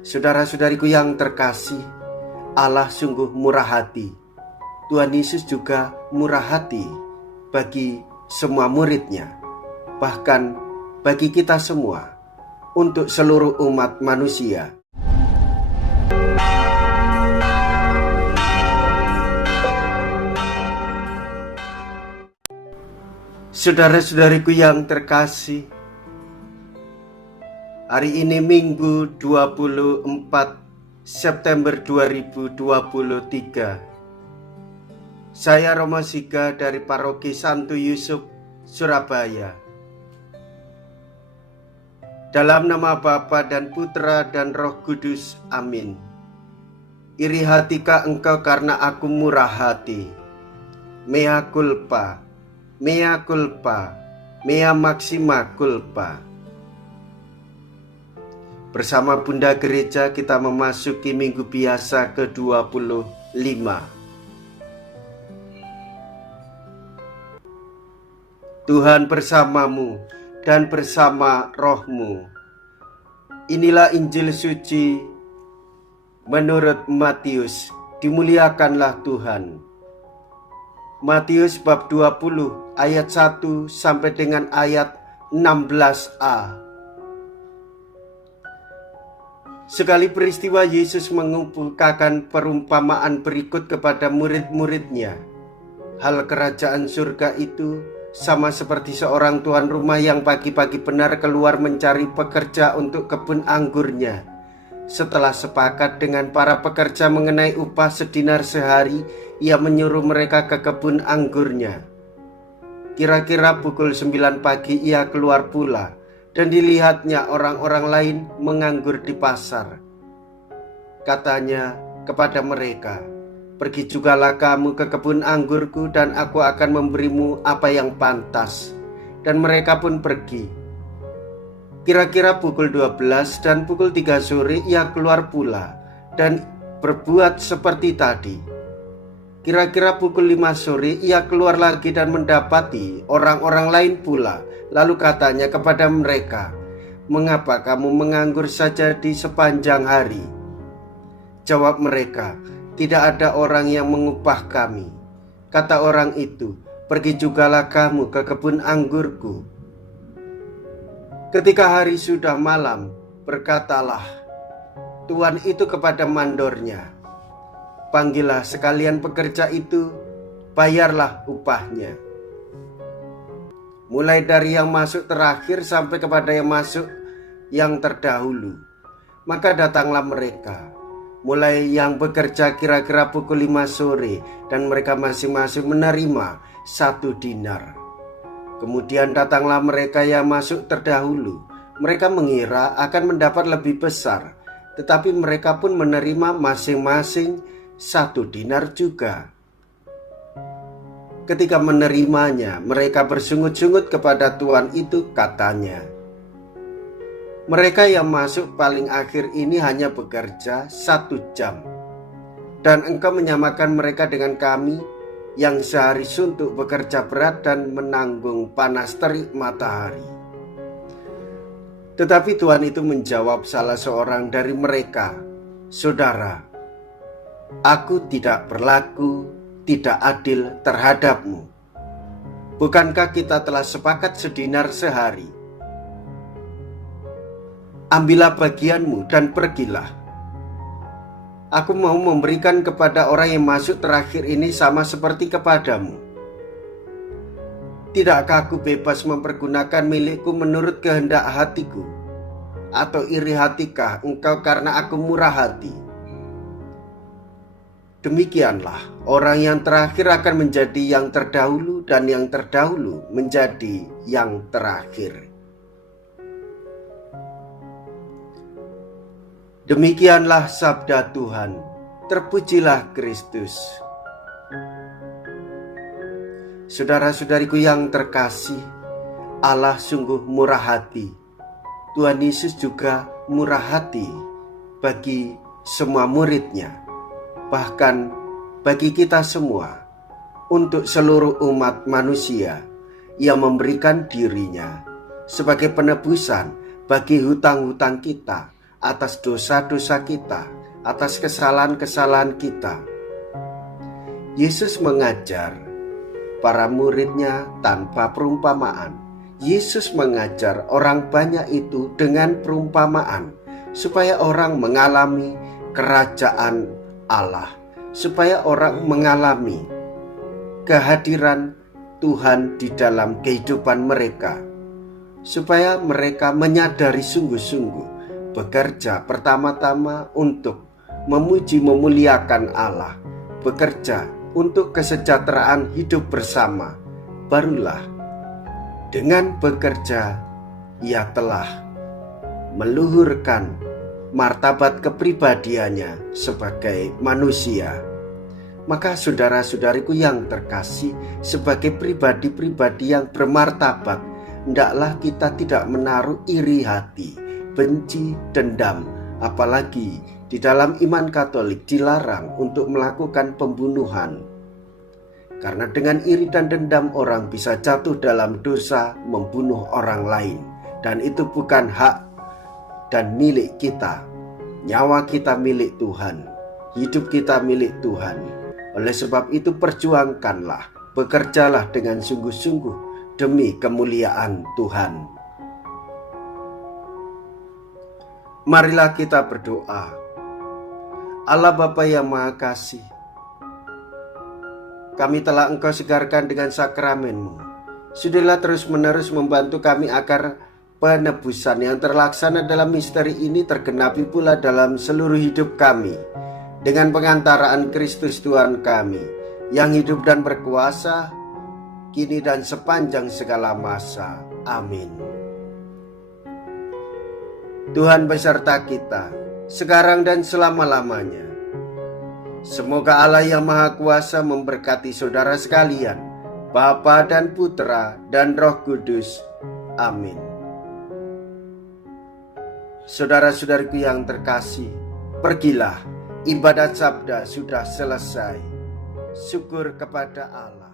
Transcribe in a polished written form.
Saudara-saudariku yang terkasih, Allah sungguh murah hati. Tuhan Yesus juga murah hati bagi semua murid-Nya, bahkan bagi kita semua, untuk seluruh umat manusia. Saudara-saudariku yang terkasih, hari ini Minggu 24 September 2023. Saya Romo Siga dari Paroki Santo Yusuf, Surabaya. Dalam nama Bapa dan Putra dan Roh Kudus, amin. Iri hatikah engkau karena aku murah hati? Mea culpa, mea culpa, mea maxima culpa. Bersama Bunda Gereja kita memasuki Minggu Biasa ke-25. Tuhan bersamamu dan bersama rohmu. Inilah Injil suci menurut Matius. Dimuliakanlah Tuhan. Matius bab 20 ayat 1 sampai dengan ayat 16a. Sekali peristiwa Yesus mengemukakan perumpamaan berikut kepada murid-muridnya. Hal kerajaan surga itu sama seperti seorang tuan rumah yang pagi-pagi benar keluar mencari pekerja untuk kebun anggurnya. Setelah sepakat dengan para pekerja mengenai upah sedinar sehari, ia menyuruh mereka ke kebun anggurnya. Kira-kira pukul 9 pagi ia keluar pula, dan dilihatnya orang-orang lain menganggur di pasar. Katanya kepada mereka, "Pergi jugalah kamu ke kebun anggurku dan aku akan memberimu apa yang pantas." Dan mereka pun pergi. Kira-kira pukul 12 dan pukul 3 sore ia keluar pula dan berbuat seperti tadi. Kira-kira pukul 5 sore ia keluar lagi dan mendapati orang-orang lain pula. Lalu katanya kepada mereka, "Mengapa kamu menganggur saja di sepanjang hari?" Jawab mereka, "Tidak ada orang yang mengupah kami." Kata orang itu, "Pergi jugalah kamu ke kebun anggurku." Ketika hari sudah malam, berkatalah tuan itu kepada mandornya, "Panggillah sekalian pekerja itu, bayarlah upahnya. Mulai dari yang masuk terakhir sampai kepada yang masuk yang terdahulu." Maka datanglah mereka, mulai yang bekerja kira-kira pukul 5 sore, dan mereka masing-masing menerima 1 dinar. Kemudian datanglah mereka yang masuk terdahulu. Mereka mengira akan mendapat lebih besar, tetapi mereka pun menerima masing-masing 1 dinar juga. Ketika menerimanya, mereka bersungut-sungut kepada tuan itu, katanya, "Mereka yang masuk paling akhir ini hanya bekerja 1 jam. Dan engkau menyamakan mereka dengan kami yang sehari suntuk bekerja berat dan menanggung panas terik matahari." Tetapi tuan itu menjawab salah seorang dari mereka, "Saudara, aku tidak berlaku tidak adil terhadapmu. Bukankah kita telah sepakat sedinar sehari? Ambillah bagianmu dan pergilah. Aku mau memberikan kepada orang yang masuk terakhir ini sama seperti kepadamu. Tidakkah aku bebas mempergunakan milikku menurut kehendak hatiku? Atau iri hatikah engkau karena aku murah hati?" Demikianlah orang yang terakhir akan menjadi yang terdahulu, dan yang terdahulu menjadi yang terakhir. Demikianlah sabda Tuhan. Terpujilah Kristus. Saudara-saudariku yang terkasih, Allah sungguh murah hati. Tuhan Yesus juga murah hati bagi semua murid-Nya, bahkan bagi kita semua, untuk seluruh umat manusia. Ia memberikan dirinya sebagai penebusan bagi hutang-hutang kita, atas dosa-dosa kita, atas kesalahan-kesalahan kita. Yesus mengajar para muridnya tanpa perumpamaan. Yesus mengajar orang banyak itu dengan perumpamaan, supaya orang mengalami kerajaan Allah, supaya orang mengalami kehadiran Tuhan di dalam kehidupan mereka, supaya mereka menyadari sungguh-sungguh bekerja pertama-tama untuk memuji memuliakan Allah, bekerja untuk kesejahteraan hidup bersama. Barulah dengan bekerja ia telah meluhurkan martabat kepribadiannya sebagai manusia. Maka saudara-saudariku yang terkasih, sebagai pribadi-pribadi yang bermartabat, hendaklah kita tidak menaruh iri hati, benci, dendam. Apalagi di dalam iman Katolik dilarang untuk melakukan pembunuhan. Karena dengan iri dan dendam orang bisa jatuh dalam dosa membunuh orang lain. Dan itu bukan hak dan milik kita. Nyawa kita milik Tuhan, hidup kita milik Tuhan. Oleh sebab itu perjuangkanlah, bekerjalah dengan sungguh-sungguh demi kemuliaan Tuhan. Marilah kita berdoa. Allah Bapa yang Maha Kasih, kami telah Engkau segarkan dengan sakramen-Mu. Sudahlah terus-menerus membantu kami agar penebusan yang terlaksana dalam misteri ini tergenapi pula dalam seluruh hidup kami, dengan pengantaraan Kristus Tuhan kami, yang hidup dan berkuasa, kini dan sepanjang segala masa. Amin. Tuhan beserta kita, sekarang dan selama-lamanya. Semoga Allah yang Maha Kuasa memberkati saudara sekalian, Bapa dan Putra dan Roh Kudus. Amin. Saudara-saudariku yang terkasih, pergilah. Ibadat sabda sudah selesai. Syukur kepada Allah.